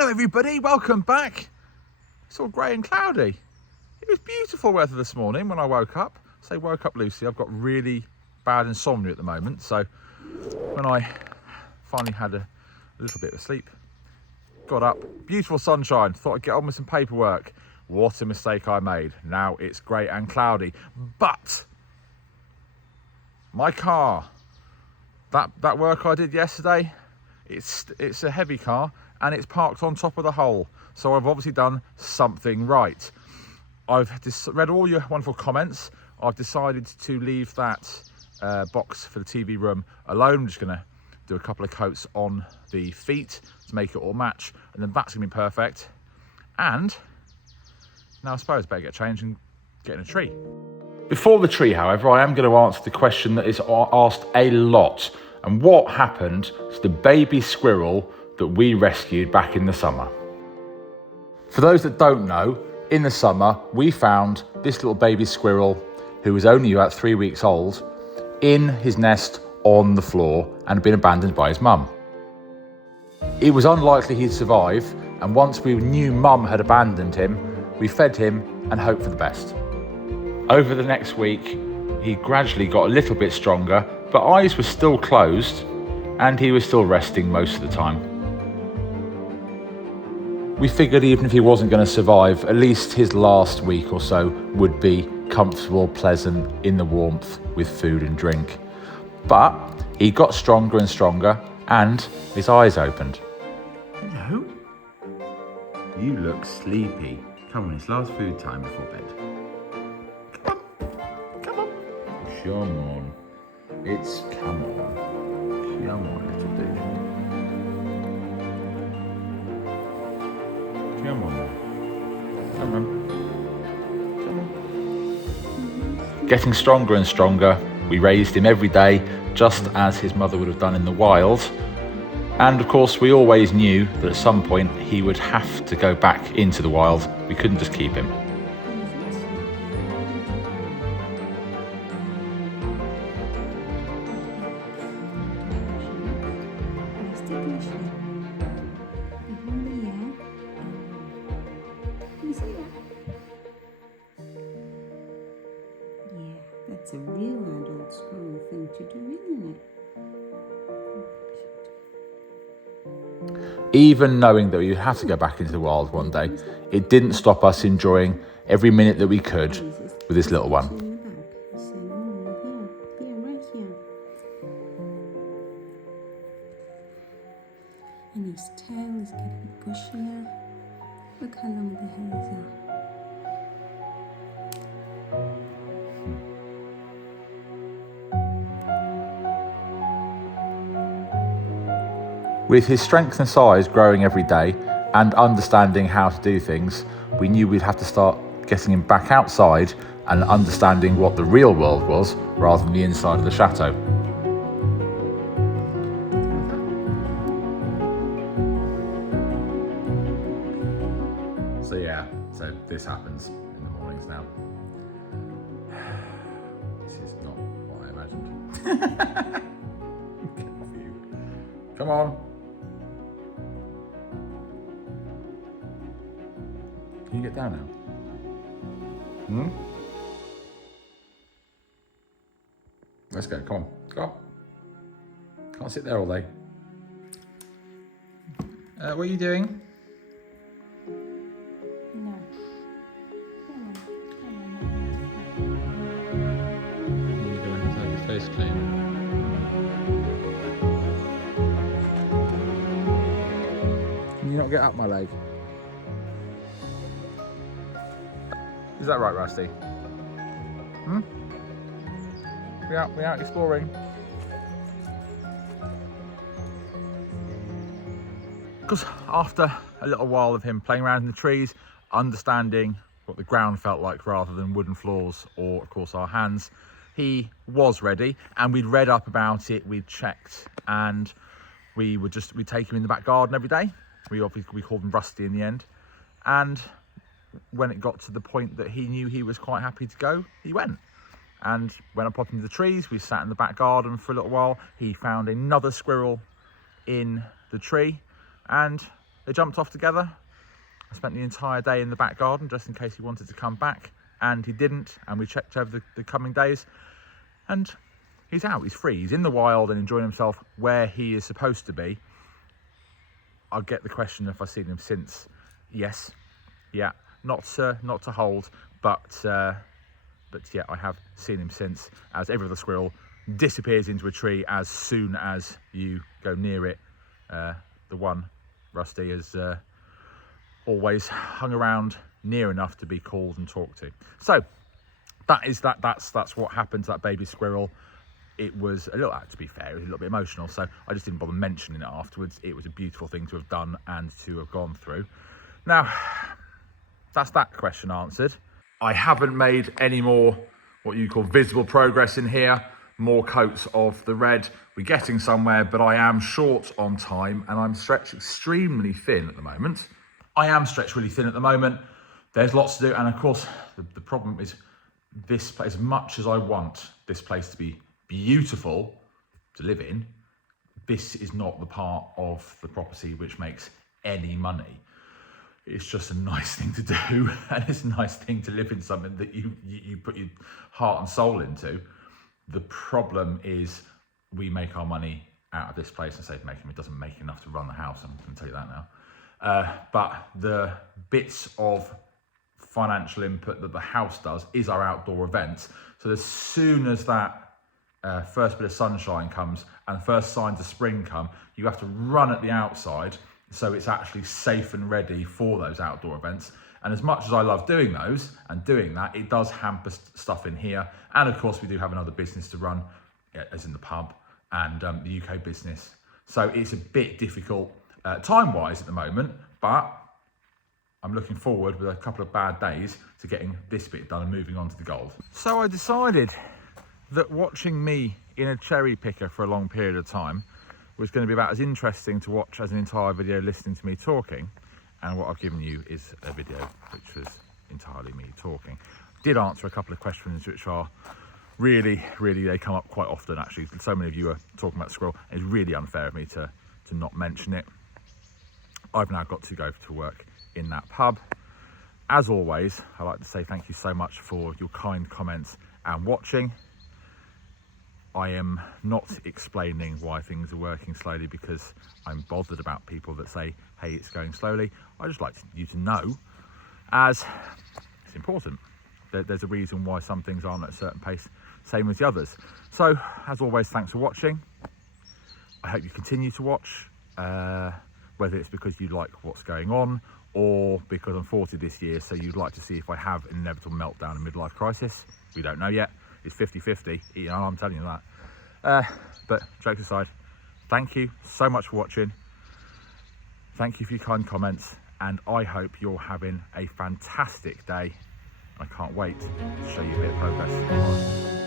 Hello everybody, welcome back. It's all grey and cloudy. It was beautiful weather this morning when I woke up. Say woke up Lucy, I've got really bad insomnia at the moment, so when I finally had a little bit of sleep, got up, beautiful sunshine, thought I'd get on with some paperwork. What a mistake I made. Now it's grey and cloudy, but my car, that work I did yesterday, it's a heavy car and it's parked on top of the hole. So I've obviously done something right. I've read all your wonderful comments. I've decided to leave that box for the TV room alone. I'm just gonna do a couple of coats on the feet to make it all match, and then that's gonna be perfect. And now I suppose I better get changed and get in a tree. Before the tree, however, I am going to answer the question that is asked a lot. And what happened to the baby squirrel that we rescued back in the summer? For those that don't know, in the summer, we found this little baby squirrel who was only about 3 weeks old in his nest on the floor and had been abandoned by his mum. It was unlikely he'd survive, and once we knew mum had abandoned him, we fed him and hoped for the best. Over the next week, he gradually got a little bit stronger, but eyes were still closed and he was still resting most of the time. We figured even if he wasn't going to survive, at least his last week or so would be comfortable, pleasant, in the warmth with food and drink. But he got stronger and stronger and his eyes opened. Hello? You look sleepy. Come on, it's last food time before bed. Come on. It's come on. Come on, little dude. Come on. Come on. Come on. Getting stronger and stronger, we raised him every day, just as his mother would have done in the wild. And of course, we always knew that at some point he would have to go back into the wild. We couldn't just keep him. That's a real adult squirrel thing to do, isn't it? Even knowing that we would have to go back into the wild one day, it didn't stop us enjoying every minute that we could with this little one. Here, right here. And his tail is getting bushier. Look how long the hairs are. With his strength and size growing every day and understanding how to do things, we knew we'd have to start getting him back outside and understanding what the real world was rather than the inside of the chateau. So yeah, so this happens in the mornings now. This is not what I imagined. Get off you. Come on. Can you get down now? Let's go, come on. Go. Can't sit there all day. What are you doing? No. You're going to have your face clean. Can you not get up my leg? Is that right, Rusty? We out exploring. Because after a little while of him playing around in the trees, understanding what the ground felt like rather than wooden floors or, of course, our hands, he was ready. And we'd read up about it, we'd checked, and we'd take him in the back garden every day. We called him Rusty in the end. And when it got to the point that he knew he was quite happy to go, he went. And when I popped into the trees, we sat in the back garden for a little while. He found another squirrel in the tree, and They jumped off together. I spent the entire day in the back garden just in case he wanted to come back, and he didn't, and we checked over the coming days, and he's out, he's free, he's in the wild and enjoying himself where he is supposed to be. I'll get the question if I've seen him since. Yes, yeah, not to hold, but yeah, I have seen him since, as every other squirrel disappears into a tree as soon as you go near it. The one, Rusty, has always hung around near enough to be called and talked to. So that's what happened to that baby squirrel. It was a little, to be fair, it was a little bit emotional, so I just didn't bother mentioning it afterwards. It was a beautiful thing to have done and to have gone through. Now, that's that question answered. I haven't made any more what you call visible progress in here. More coats of the red. We're getting somewhere, but I am short on time and I'm stretched extremely thin at the moment. I am stretched really thin at the moment. There's lots to do, and of course, the problem is this place, as much as I want this place to be beautiful to live in, this is not the part of the property which makes any money. It's just a nice thing to do, and it's a nice thing to live in something that you put your heart and soul into. The problem is we make our money out of this place. I say making, it doesn't make enough to run the house, I'm going to tell you that now. But the bits of financial input that the house does is our outdoor events. So as soon as that first bit of sunshine comes and first signs of spring come, you have to run at the outside so it's actually safe and ready for those outdoor events. And as much as I love doing those and doing that, it does hamper stuff in here. And of course we do have another business to run, as in the pub and the UK business. So it's a bit difficult time-wise at the moment, but I'm looking forward with a couple of bad days to getting this bit done and moving on to the gold. So I decided that watching me in a cherry picker for a long period of time was going to be about as interesting to watch as an entire video listening to me talking. And what I've given you is a video which was entirely me talking. Did answer a couple of questions which are really, they come up quite often actually. So many of you are talking about squirrel. It's really unfair of me to not mention it. I've now got to go to work in that pub. As always, I'd like to say thank you so much for your kind comments and watching. I am not explaining why things are working slowly because I'm bothered about people that say, hey, it's going slowly. I just like you to know, as it's important. There's a reason why some things aren't at a certain pace, same as the others. So, as always, thanks for watching. I hope you continue to watch, whether it's because you like what's going on or because I'm 40 this year, so you'd like to see if I have an inevitable meltdown and midlife crisis. We don't know yet. It's 50-50, you know, I'm telling you that. But jokes aside, thank you so much for watching. Thank you for your kind comments, and I hope you're having a fantastic day. I can't wait to show you a bit of progress.